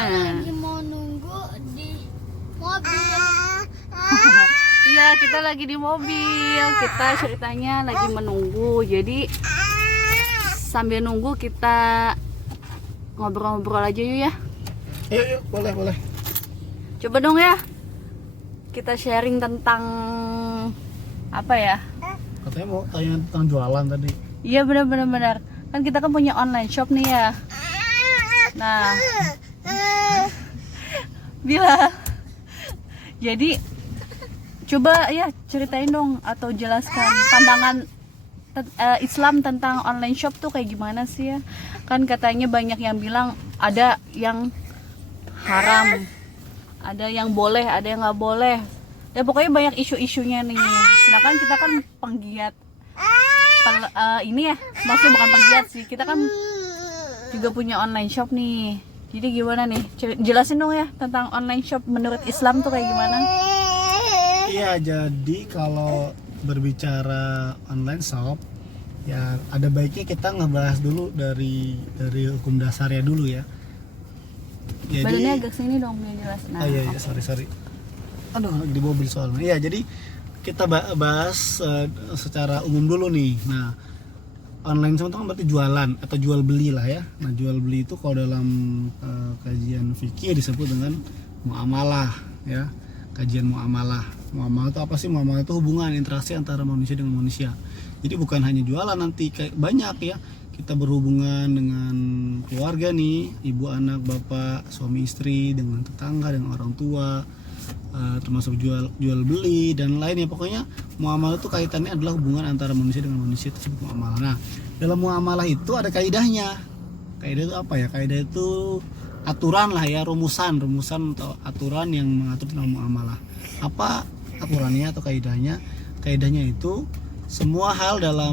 lagi mau nunggu di mobil. Iya, kita lagi di mobil. Kita ceritanya lagi menunggu. Jadi sambil nunggu kita ngobrol-ngobrol aja yuk ya. Yuk, boleh. Coba dong ya. Kita sharing tentang apa ya? Katanya mau tanya tentang jualan tadi. Iya benar. Kan kita kan punya online shop nih ya. Nah, Bila. Jadi coba ya ceritain dong atau jelaskan pandangan Islam tentang online shop tuh kayak gimana sih ya? Kan katanya banyak yang bilang ada yang haram, ada yang boleh, ada yang nggak boleh. Ya pokoknya banyak isu-isunya nih. Sedangkan kita kan penggiat ini ya, maksudnya bukan penggiat sih. Kita kan juga punya online shop nih. Jadi gimana nih? Jelasin dong ya tentang online shop menurut Islam tuh kayak gimana? Iya, jadi kalau berbicara online shop, ya ada baiknya kita ngebahas dulu dari hukum dasarnya dulu ya. Jadi, badannya agak sini dong biar jelas. Nah, oh iya, sorry. Aduh, lagi di mobil soalnya. Iya, jadi kita bahas secara umum dulu nih. Nah, online shop itu kan berarti jualan atau jual beli lah ya. Nah, jual beli itu kalau dalam kajian fikih disebut dengan muamalah ya. Kajian muamalah. Muamalah itu apa sih? Muamalah itu hubungan interaksi antara manusia dengan manusia. Jadi bukan hanya jualan, nanti kayak banyak ya. Kita berhubungan dengan keluarga nih, ibu, anak, bapak, suami, istri, dengan tetangga, dengan orang tua, termasuk jual beli dan lainnya. Pokoknya muamalah itu kaitannya adalah hubungan antara manusia dengan manusia, itu disebut muamalah. Nah, dalam muamalah itu ada kaidahnya. Kaidah itu apa ya? Kaidah itu aturan lah ya, rumusan atau aturan yang mengatur tentang muamalah. Apa aturannya atau kaidahnya? Kaidahnya itu semua hal dalam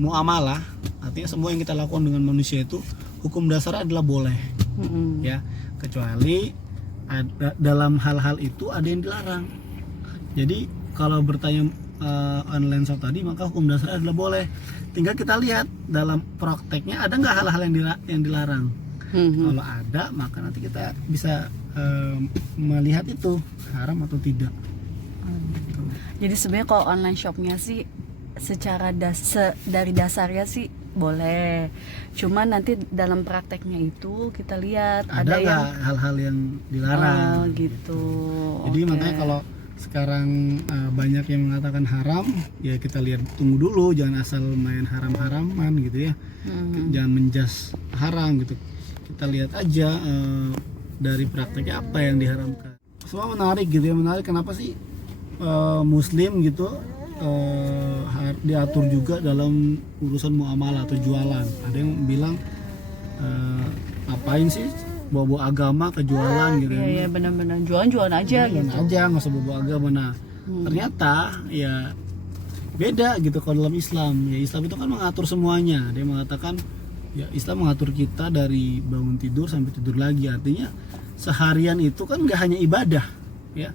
muamalah, artinya semua yang kita lakukan dengan manusia itu hukum dasar adalah boleh, ya, kecuali dalam hal-hal itu ada yang dilarang. Jadi kalau bertanya online shop tadi, maka hukum dasar adalah boleh. Tinggal kita lihat dalam prakteknya ada nggak hal-hal yang dilarang. Kalau ada, maka nanti kita bisa melihat itu haram atau tidak. Jadi sebenarnya kalau online shopnya sih secara dari dasarnya sih boleh, cuman nanti dalam prakteknya itu kita lihat ada yang hal-hal yang dilarang gitu. Jadi makanya kalau sekarang banyak yang mengatakan haram, ya kita lihat, tunggu dulu, jangan asal main haram-haraman gitu ya. Jangan menjas haram gitu, kita lihat aja dari prakteknya apa yang diharamkan. Semua menarik gitu ya, menarik. Kenapa sih Muslim gitu diatur juga dalam urusan muamalah atau jualan. Ada yang bilang ngapain sih bawa agama ke jualan gitu. Iya benar-benar jualan aja gitu. Aja nggak usah bawa agama. Nah, ternyata ya beda gitu kalau dalam Islam. Ya Islam itu kan mengatur semuanya. Dia mengatakan ya Islam mengatur kita dari bangun tidur sampai tidur lagi. Artinya seharian itu kan nggak hanya ibadah ya.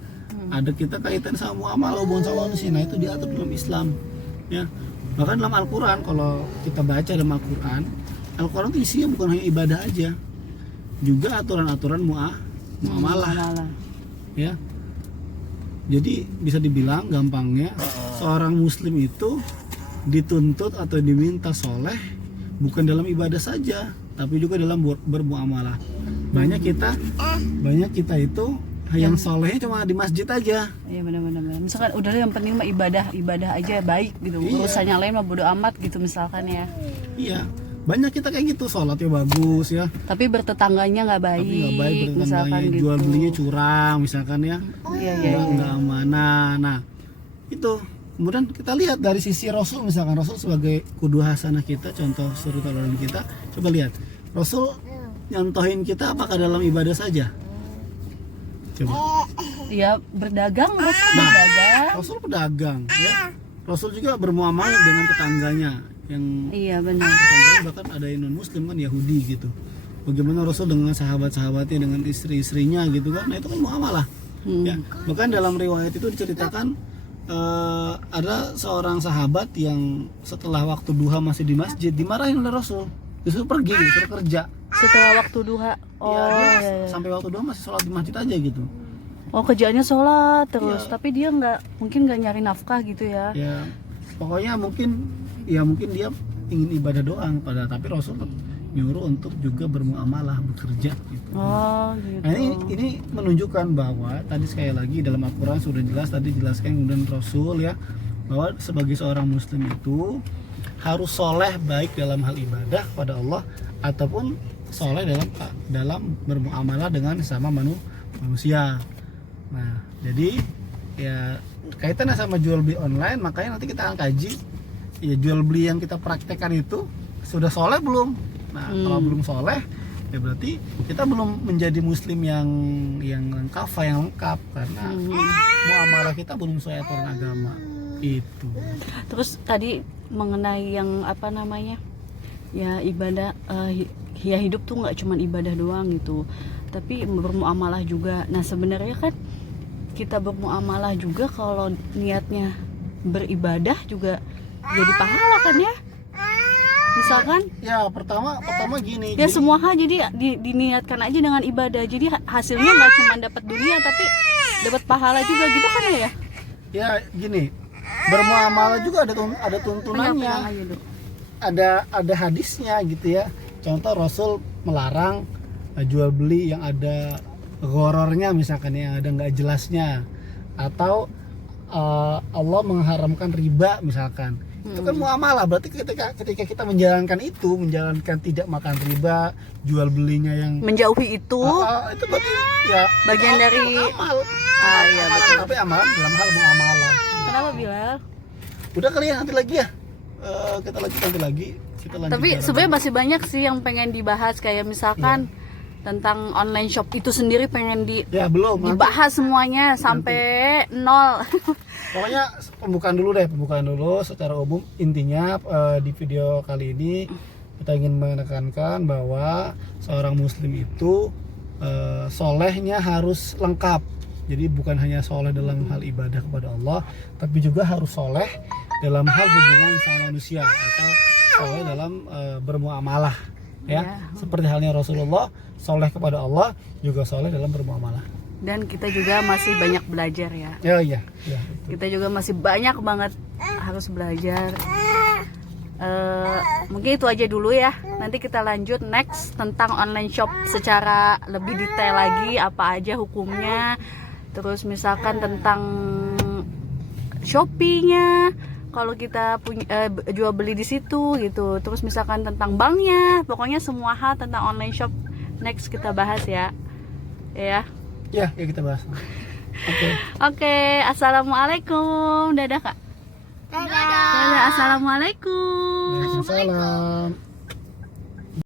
Ada kita kaitan sama muamalah, hubungan sama manusia. Nah, itu diatur dalam Islam ya. Bahkan dalam Al-Quran, kalau kita baca dalam Al-Quran itu isinya bukan hanya ibadah aja, juga aturan-aturan muamalah ya. Jadi bisa dibilang gampangnya, seorang muslim itu dituntut atau diminta soleh bukan dalam ibadah saja, tapi juga dalam bermuamalah. Banyak kita itu yang solehnya cuma di masjid aja. Iya benar-benar. Misalkan udah yang penting mah ibadah aja baik gitu. Iya. Urusan yang lain mah bodo amat gitu misalkan ya. Iya, banyak kita kayak gitu, sholatnya bagus ya. Tapi bertetangganya nggak baik. Tapi nggak baik misalkan bertetangganya, gitu. jual belinya curang misalkan ya. Iya. Nggak amanah. Nah, itu kemudian kita lihat dari sisi Rasul, misalkan Rasul sebagai kudu hasanah kita, contoh suri tauladan kita. Coba lihat, Rasul nyontohin kita apakah dalam ibadah saja? Coba. Ya berdagang, Rasul pedagang ya. Rasul juga bermuamalah dengan tetangganya yang iya benar. tetangganya bahkan ada yang non muslim kan, Yahudi gitu. Bagaimana Rasul dengan sahabat-sahabatnya, dengan istri-istrinya gitu kan. Nah, itu kan muamalah. Ya, bahkan dalam riwayat itu diceritakan ada seorang sahabat yang setelah waktu duha masih di masjid dimarahin oleh Rasul, disuruh pergi, disuruh kerja. setelah waktu duha. Oh, Ya, dia iya, iya. sampai waktu doang masih sholat di masjid aja gitu. Oh, kerjaannya sholat terus, Iya. tapi dia mungkin nggak nyari nafkah gitu ya. Ya pokoknya mungkin dia ingin ibadah doang tapi Rasul nyuruh untuk juga bermuamalah, bekerja gitu. Oh, gitu. Nah, ini menunjukkan bahwa tadi sekali lagi dalam Al-Quran sudah jelas tadi jelaskan kemudian Rasul ya, bahwa sebagai seorang muslim itu harus soleh baik dalam hal ibadah kepada Allah ataupun soleh dalam bermuamalah dengan sesama manusia. Nah, jadi ya kaitannya sama jual beli online, makanya nanti kita akan kaji ya jual beli yang kita praktekkan itu sudah soleh belum. Nah, kalau belum soleh ya berarti kita belum menjadi muslim yang lengkap karena muamalah kita belum sesuai aturan agama itu. Terus tadi mengenai yang apa namanya, ya ibadah, ya hidup tuh nggak cuma ibadah doang gitu, tapi bermuamalah juga. Nah sebenarnya kan kita bermuamalah juga kalau niatnya beribadah juga jadi pahala kan ya. Misalkan Ya pertama gini. ya semua hal jadi diniatkan aja dengan ibadah, jadi hasilnya nggak cuma dapat dunia tapi dapat pahala juga gitu kan ya. Ya gini, bermuamalah juga ada tuntunannya. Pegang aja, Dok. Ada hadisnya gitu ya. Contoh Rasul melarang jual beli yang ada ghorornya, misalkan yang ada nggak jelasnya, atau Allah mengharamkan riba misalkan. Itu kan muamalah, berarti ketika kita menjalankan tidak makan riba, jual belinya yang Menjauhi itu itu berarti ya bagian itu dari amal. iya betul. Tapi amal dalam hal muamalah. Kenapa Bilal? Udah kali ya, nanti lagi ya. Kita lanjut. Tapi sebenarnya masih banyak sih yang pengen dibahas, kayak misalkan tentang online shop itu sendiri pengen ya belum nanti. dibahas semuanya sampai nol. Pokoknya pembukaan dulu secara umum. Intinya di video kali ini kita ingin menekankan bahwa seorang muslim itu solehnya harus lengkap. Jadi bukan hanya soleh dalam hal ibadah kepada Allah, tapi juga harus soleh dalam hal hubungan sama manusia atau soleh dalam bermuamalah ya. Seperti halnya Rasulullah soleh kepada Allah, juga soleh dalam bermuamalah. Dan kita juga masih banyak belajar ya. Iya. Kita juga masih banyak banget harus belajar. Mungkin itu aja dulu ya. Nanti kita lanjut next tentang online shop secara lebih detail lagi, apa aja hukumnya. Terus misalkan tentang Shopee-nya, kalau kita punya jual beli di situ gitu. Terus misalkan tentang banknya, pokoknya semua hal tentang online shop next kita bahas ya. Ya kita bahas. Oke, assalamualaikum. Dadah Kak. Dadah. Assalamualaikum. Waalaikumsalam.